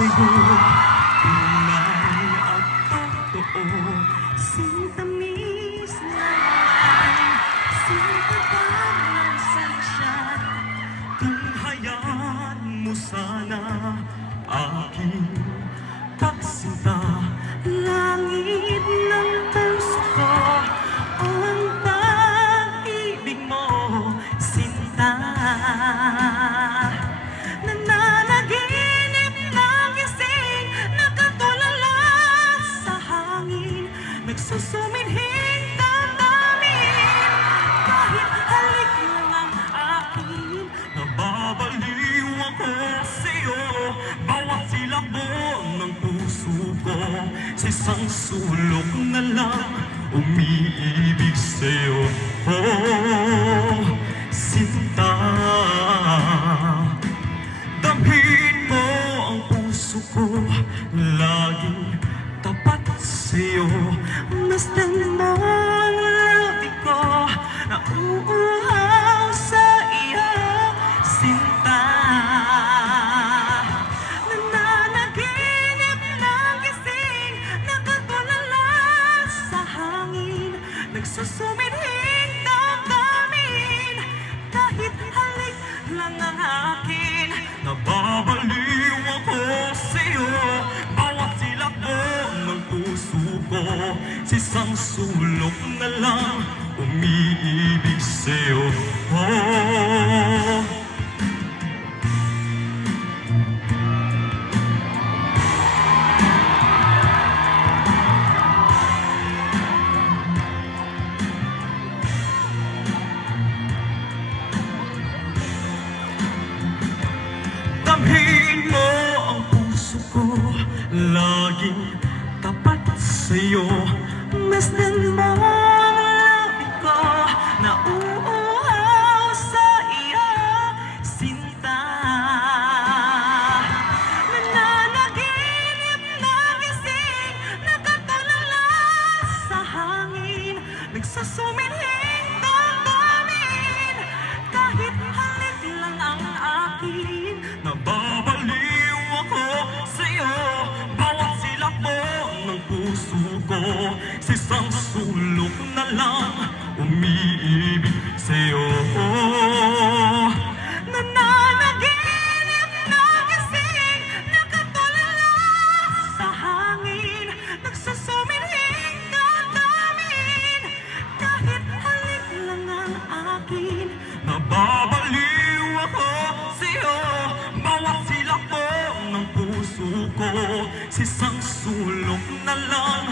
sa'yo, tunay at totoo. Sintamis naman, sintabang ng sunshine. Tunghayan mo sana aking pagsinta. Langit ng puso ko, ang pag-ibig mo, sinta. Nananaginip ng gising, nakatulala sa hangin, nagsusumidhing damdamin. Kahit halik lang ang akin, Nababaliw ako sa'yo, bawat silabo ng puso ko. Sa isang sulok na lang umiibig sa'yo. Oh, sinta, damhin mo ang puso ko, laging tapat sa'yo. masdan mo ang labi ko, nauuhaw sa iyo, sinta. Nananaginip ng gising, nakatulala sa hangin, nagsusumidhing damdamin. Kahit halik lang ang akin, Nababaliw ako sa'yo, bawat silabo ng puso ko. Sa isang sulok na lang umiibig sa'yo. Oh, damhin mo ang puso ko, laging tapat sa'yo. masdan mo ang labi ko, nauuhaw sa iyo, sinta. Nananaginip ng gising, nakatulala sa hangin, nagsusumidhing damdamin. Kahit halik lang ang akin, Nababaliw ako sa'yo, bawat silabo ng puso ko. Sa isang sulok na lang umiibig sa'yo. nananaginip ng gising, nakatulala sa hangin, nagsusumidhing damdamin. Kahit halik lang ang akin, Nababaliw ako sa'yo, bawat silabo ng puso ko. Sa isang sulok na lang